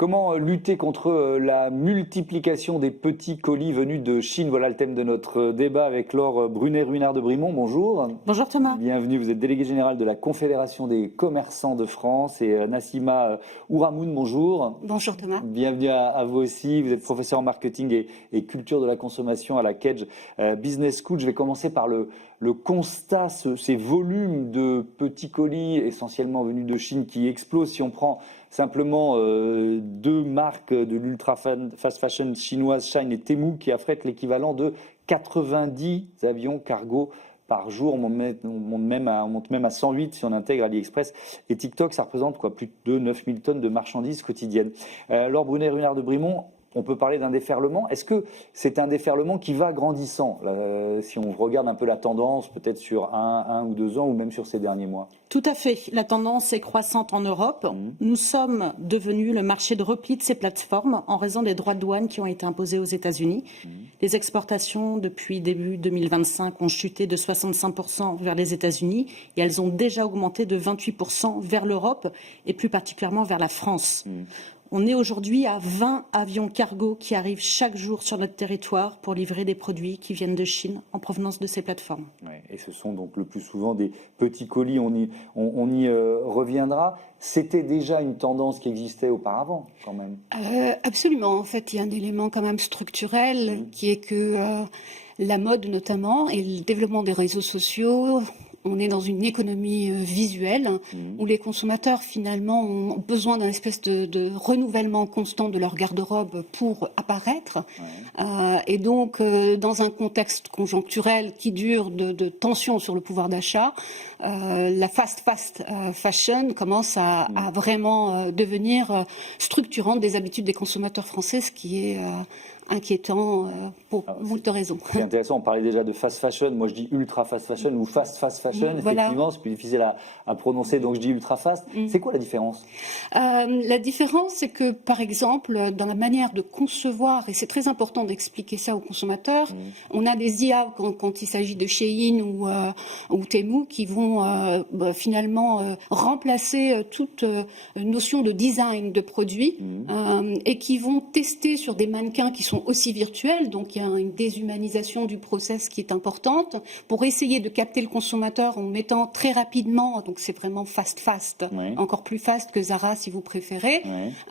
Comment lutter contre la multiplication des petits colis venus de Chine? Voilà le thème de notre débat avec Laure Brunet-Ruinart de Brimont. Bonjour. Bonjour Thomas. Bienvenue, vous êtes déléguée générale de la Confédération des commerçants de France et Nassima Ouramoun, bonjour. Bonjour Thomas. Bienvenue à vous aussi, vous êtes professeur en marketing et culture de la consommation à la Kedge Business School. Je vais commencer par le constat, ces volumes de petits colis essentiellement venus de Chine qui explosent. Si on prend simplement deux marques de l'ultra fast fashion chinoise, Shine et Temu, qui affrètent l'équivalent de 90 avions cargo par jour. On monte même à 108 si on intègre AliExpress et TikTok. Ça représente plus de 9000 tonnes de marchandises quotidiennes. Laure Brunet-Ruinart de Brimont, on peut parler d'un déferlement. Est-ce que c'est un déferlement qui va grandissant si on regarde un peu la tendance, peut-être sur un ou 2 ans, ou même sur ces derniers mois? Tout à fait. La tendance est croissante en Europe. Nous sommes devenus le marché de repli de ces plateformes en raison des droits de douane qui ont été imposés aux États-Unis. Les exportations, depuis début 2025, ont chuté de 65% vers les États-Unis et elles ont déjà augmenté de 28% vers l'Europe et plus particulièrement vers la France. On est aujourd'hui à 20 avions cargo qui arrivent chaque jour sur notre territoire pour livrer des produits qui viennent de Chine en provenance de ces plateformes. Ouais, et ce sont donc le plus souvent des petits colis, on y reviendra. C'était déjà une tendance qui existait auparavant quand même. Absolument, en fait il y a un élément quand même structurel qui est que la mode notamment et le développement des réseaux sociaux. On est dans une économie visuelle où les consommateurs finalement ont besoin d'un espèce de renouvellement constant de leur garde-robe pour apparaître. Et donc dans un contexte conjoncturel qui dure de tension sur le pouvoir d'achat, la fast fashion commence à vraiment devenir structurante des habitudes des consommateurs français, ce qui est inquiétant pour moult raisons. C'est intéressant, on parlait déjà de fast fashion, moi je dis ultra fast fashion ou fast fashion, voilà. Effectivement, c'est plus difficile à prononcer, donc je dis ultra fast. C'est quoi la différence? La différence, c'est que par exemple, dans la manière de concevoir, et c'est très important d'expliquer ça aux consommateurs, on a des IA quand il s'agit de Shein ou Temu qui vont finalement remplacer toute notion de design de produits et qui vont tester sur des mannequins qui sont aussi virtuels, donc il y a une déshumanisation du process qui est importante, pour essayer de capter le consommateur en mettant très rapidement, donc c'est vraiment fast, encore plus fast que Zara si vous préférez,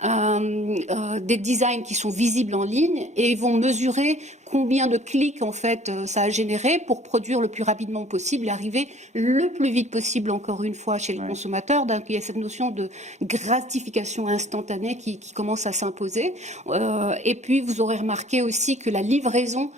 des designs qui sont visibles en ligne et ils vont mesurer combien de clics en fait ça a généré pour produire le plus rapidement possible et arriver le plus vite possible encore une fois chez le consommateur. Donc il y a cette notion de gratification instantanée qui commence à s'imposer. Et puis vous aurez remarqué aussi que la livraison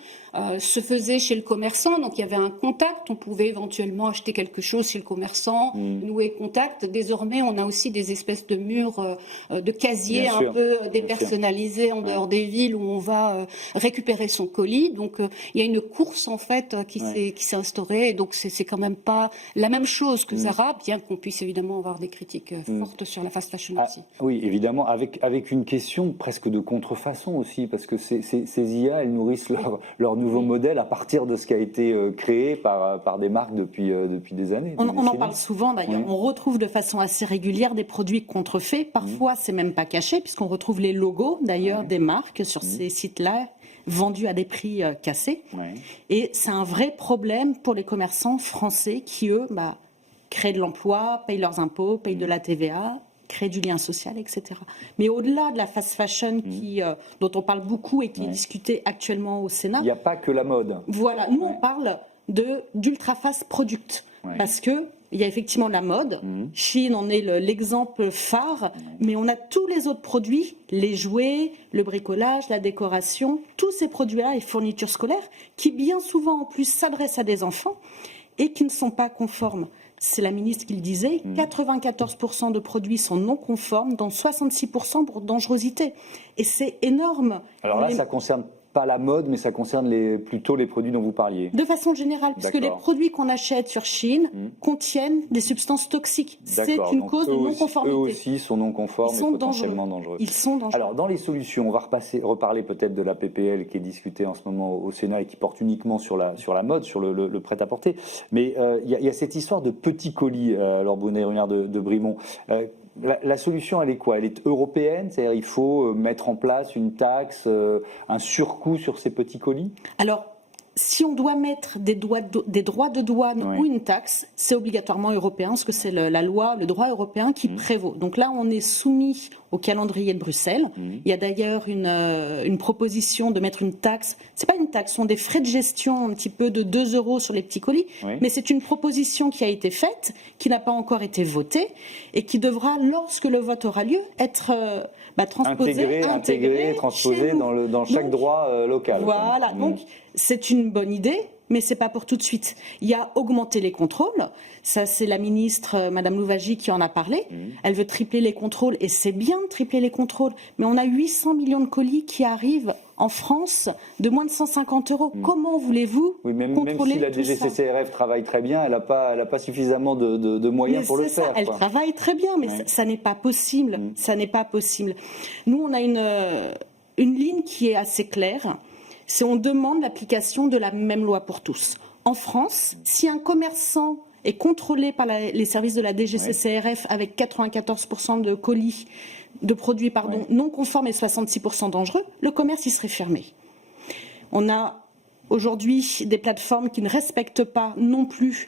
se faisait chez le commerçant, donc il y avait un contact, on pouvait éventuellement acheter quelque chose chez le commerçant, nouer contact. Désormais, on a aussi des espèces de murs, de casiers un peu dépersonnalisés en dehors des villes où on va récupérer son colis. Donc il y a une course en fait qui s'est instaurée, et donc c'est quand même pas la même chose que Zara, bien qu'on puisse évidemment avoir des critiques fortes sur la fast fashion aussi. Oui, évidemment, avec une question presque de contrefaçon aussi, parce que ces IA, elles nourrissent leur nouveau modèle à partir de ce qui a été créé par des marques depuis des années. On en parle souvent d'ailleurs. On retrouve de façon assez régulière des produits contrefaits. Parfois, c'est même pas caché, puisqu'on retrouve les logos d'ailleurs des marques sur ces sites-là, vendus à des prix cassés. Et c'est un vrai problème pour les commerçants français qui, eux, créent de l'emploi, payent leurs impôts, payent de la TVA, créer du lien social, etc. Mais au-delà de la fast fashion dont on parle beaucoup et qui est discutée actuellement au Sénat, il n'y a pas que la mode. Voilà, nous on parle d'ultra fast product parce que il y a effectivement la mode. Chine en est l'exemple phare, mais on a tous les autres produits, les jouets, le bricolage, la décoration, tous ces produits-là et fournitures scolaires qui bien souvent en plus s'adressent à des enfants et qui ne sont pas conformes. C'est la ministre qui le disait, 94% de produits sont non conformes, dont 66% pour dangerosité. Et c'est énorme. Alors là, ça concerne pas la mode, mais ça concerne plutôt les produits dont vous parliez. De façon générale, puisque les produits qu'on achète sur Chine contiennent des substances toxiques. C'est une cause de non-conformité. Eux aussi sont non conformes et potentiellement dangereux. Ils sont dangereux. Alors, dans les solutions, on va reparler peut-être de la PPL qui est discutée en ce moment au Sénat et qui porte uniquement sur la mode, sur le prêt-à-porter. Mais il y a cette histoire de petits colis, Laure Brunet-Ruinart de Brimont. La solution, elle est quoi? Elle est européenne, c'est-à-dire il faut mettre en place une taxe, un surcoût sur ces petits colis? Alors, si on doit mettre des droits de douane Oui. ou une taxe, c'est obligatoirement européen, parce que c'est la loi, le droit européen qui prévaut. Donc là, on est soumis au calendrier de Bruxelles. Il y a d'ailleurs une proposition de mettre une taxe. C'est pas une taxe, ce sont des frais de gestion un petit peu de 2 € sur les petits colis. Oui. Mais c'est une proposition qui a été faite, qui n'a pas encore été votée, et qui devra, lorsque le vote aura lieu, être transposée, intégrée, transposée chez nous. dans chaque Donc, droit local. voilà, donc c'est une bonne idée, mais c'est pas pour tout de suite. Il y a augmenter les contrôles. Ça, c'est la ministre, Madame Louwagie, qui en a parlé. Elle veut tripler les contrôles, et c'est bien de tripler les contrôles. Mais on a 800 millions de colis qui arrivent en France de moins de 150 €. Comment voulez-vous Oui, même contrôler si la tout ça? DGCCRF travaille très bien, elle n'a pas suffisamment de moyens Mais pour le c'est ça, faire. elle quoi. travaille très bien, mais ça n'est pas possible. Ça n'est pas possible. Nous, on a une ligne qui est assez claire. C'est on demande l'application de la même loi pour tous. En France, si un commerçant est contrôlé par les services de la DGCCRF avec 94% de colis, de produits non conformes et 66% dangereux, le commerce y serait fermé. On a aujourd'hui des plateformes qui ne respectent pas non plus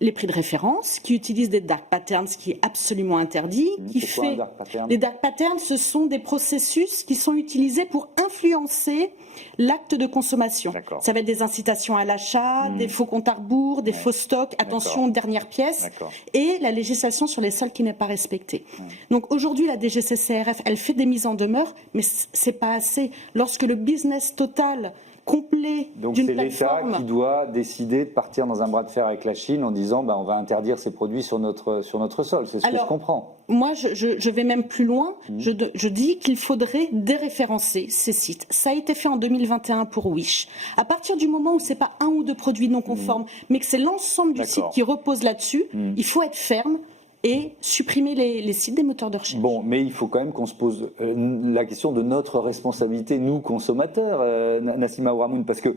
les prix de référence, qui utilisent des dark patterns, ce qui est absolument interdit. Pourquoi un dark pattern? Les dark patterns, ce sont des processus qui sont utilisés pour influencer l'acte de consommation. D'accord. Ça va être des incitations à l'achat, des faux comptes à rebours, des faux stocks, attention, dernière pièce, D'accord. et la législation sur les soldes qui n'est pas respectée. Donc aujourd'hui, la DGCCRF, elle fait des mises en demeure, mais c'est pas assez. Lorsque le business total complet Donc d'une c'est l'État plateforme... qui doit décider de partir dans un bras de fer avec la Chine en disant on va interdire ces produits sur notre sol. C'est ce que je comprends. Moi, je vais même plus loin. Je dis qu'il faudrait déréférencer ces sites. Ça a été fait en 2021 pour Wish. À partir du moment où c'est pas un ou deux produits non conformes, mais que c'est l'ensemble du site qui repose là-dessus, il faut être ferme et supprimer les sites des moteurs de recherche. Bon, mais il faut quand même qu'on se pose la question de notre responsabilité, nous, consommateurs, Nassima Ouamoun, parce que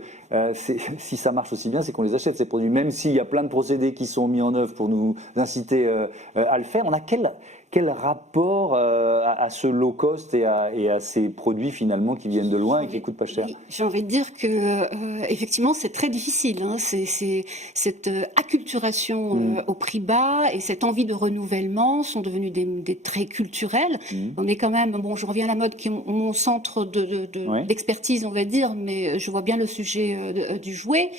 si ça marche aussi bien, c'est qu'on les achète, ces produits. Même s'il y a plein de procédés qui sont mis en œuvre pour nous inciter à le faire, on a quel rapport à ce low cost et à ces produits finalement qui viennent de loin et qui ne coûtent pas cher? J'ai envie de dire que effectivement c'est très difficile. C'est cette acculturation au prix bas et cette envie de renouvellement sont devenus des traits culturels. On est quand même, je reviens à la mode qui est mon centre d'expertise, on va dire, mais je vois bien le sujet du jouet.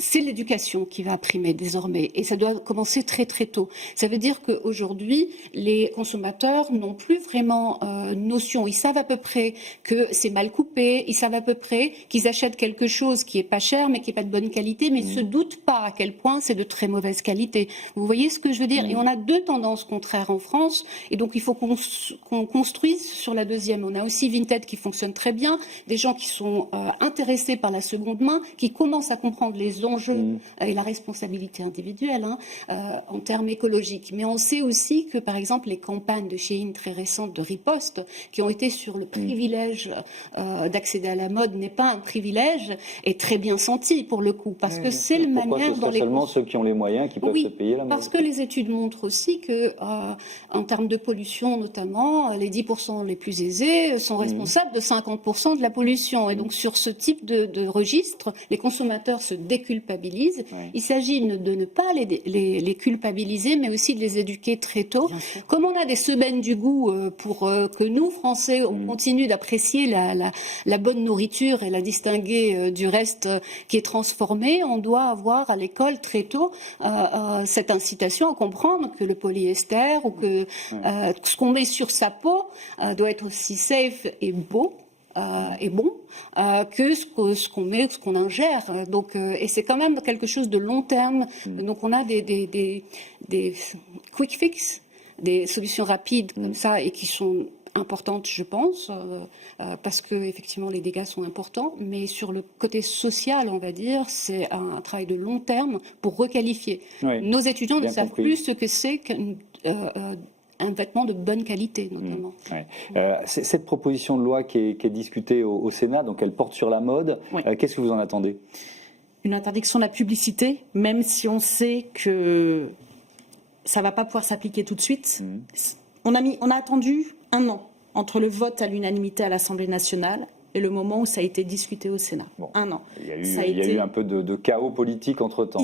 C'est l'éducation qui va primer désormais et ça doit commencer très très tôt. Ça veut dire qu'aujourd'hui, les consommateurs n'ont plus vraiment notion. Ils savent à peu près que c'est mal coupé, ils savent à peu près qu'ils achètent quelque chose qui est pas cher mais qui est pas de bonne qualité, mais ils se doutent pas à quel point c'est de très mauvaise qualité. Vous voyez ce que je veux dire? Et on a deux tendances contraires en France et donc il faut qu'on construise sur la deuxième. On a aussi Vinted qui fonctionne très bien, des gens qui sont intéressés par la seconde main, qui commencent à comprendre les enjeux et la responsabilité individuelle en termes écologiques. Mais on sait aussi que, par exemple, les campagnes de Shein très récentes de riposte, qui ont été sur le privilège d'accéder à la mode, n'est pas un privilège, est très bien senti pour le coup, parce que c'est la manière dont les... seulement ceux qui ont les moyens qui peuvent se payer la mode. Parce que les études montrent aussi que, en termes de pollution notamment, les 10% les plus aisés sont responsables de 50% de la pollution. Et donc sur ce type de registre, les consommateurs se déculpabilisent. Il s'agit de ne pas les culpabiliser, mais aussi de les éduquer très tôt. Comme on a des semaines du goût pour que nous, Français, on continue d'apprécier la bonne nourriture et la distinguer du reste qui est transformé, on doit avoir à l'école très tôt cette incitation à comprendre que le polyester ou que ce qu'on met sur sa peau doit être aussi safe et beau. Et bon que ce qu'on met, ce qu'on ingère. Donc, et c'est quand même quelque chose de long terme. Donc on a des quick fix, des solutions rapides comme ça et qui sont importantes, je pense, parce que effectivement les dégâts sont importants. Mais sur le côté social, on va dire, c'est un travail de long terme pour requalifier. Nos étudiants ne savent plus ce que c'est un vêtement de bonne qualité, notamment. Cette proposition de loi qui est discutée au Sénat, donc elle porte sur la mode. Qu'est-ce que vous en attendez? Une interdiction de la publicité, même si on sait que ça ne va pas pouvoir s'appliquer tout de suite. On a attendu 1 an entre le vote à l'unanimité à l'Assemblée nationale et le moment où ça a été discuté au Sénat. Bon. 1 an. Il y a eu un peu de chaos politique entre-temps.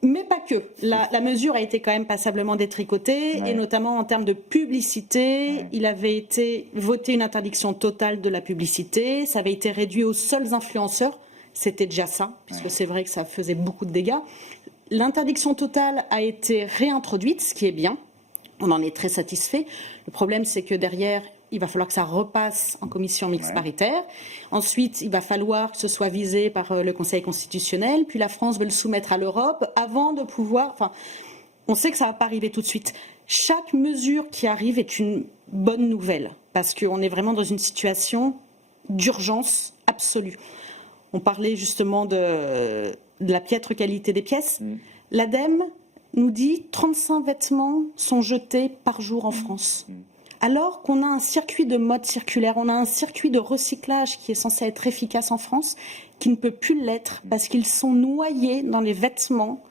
Mais pas que. La mesure a été quand même passablement détricotée, et notamment en termes de publicité. Il avait été voté une interdiction totale de la publicité. Ça avait été réduit aux seuls influenceurs. C'était déjà ça, puisque c'est vrai que ça faisait beaucoup de dégâts. L'interdiction totale a été réintroduite, ce qui est bien. On en est très satisfait. Le problème, c'est que derrière, il va falloir que ça repasse en commission mixte paritaire. Ensuite, il va falloir que ce soit visé par le Conseil constitutionnel. Puis la France veut le soumettre à l'Europe avant de pouvoir... Enfin, on sait que ça ne va pas arriver tout de suite. Chaque mesure qui arrive est une bonne nouvelle, parce qu'on est vraiment dans une situation d'urgence absolue. On parlait justement de la piètre qualité des pièces. L'ADEME nous dit 35 vêtements sont jetés par jour en France. Alors qu'on a un circuit de mode circulaire, on a un circuit de recyclage qui est censé être efficace en France, qui ne peut plus l'être parce qu'ils sont noyés dans les vêtements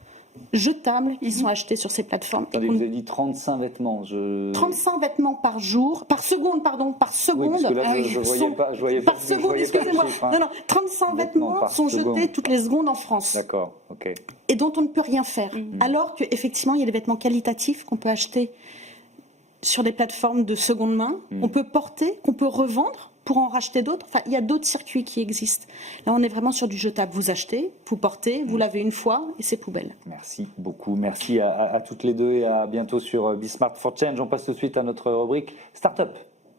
jetables qui sont achetés sur ces plateformes. Attendez, vous avez dit 35 vêtements. 35 vêtements par seconde. Oui, parce que là, je voyais pas. Par seconde, excusez-moi. Non, 35 vêtements sont jetés toutes les secondes en France. D'accord, ok. Et dont on ne peut rien faire. Alors qu'effectivement, il y a des vêtements qualitatifs qu'on peut acheter sur des plateformes de seconde main, qu'on peut porter, qu'on peut revendre pour en racheter d'autres. Enfin, il y a d'autres circuits qui existent. Là, on est vraiment sur du jetable. Vous achetez, vous portez, vous lavez une fois et c'est poubelle. Merci beaucoup. Merci à toutes les deux et à bientôt sur Be Smart for Change. On passe tout de suite à notre rubrique Startup.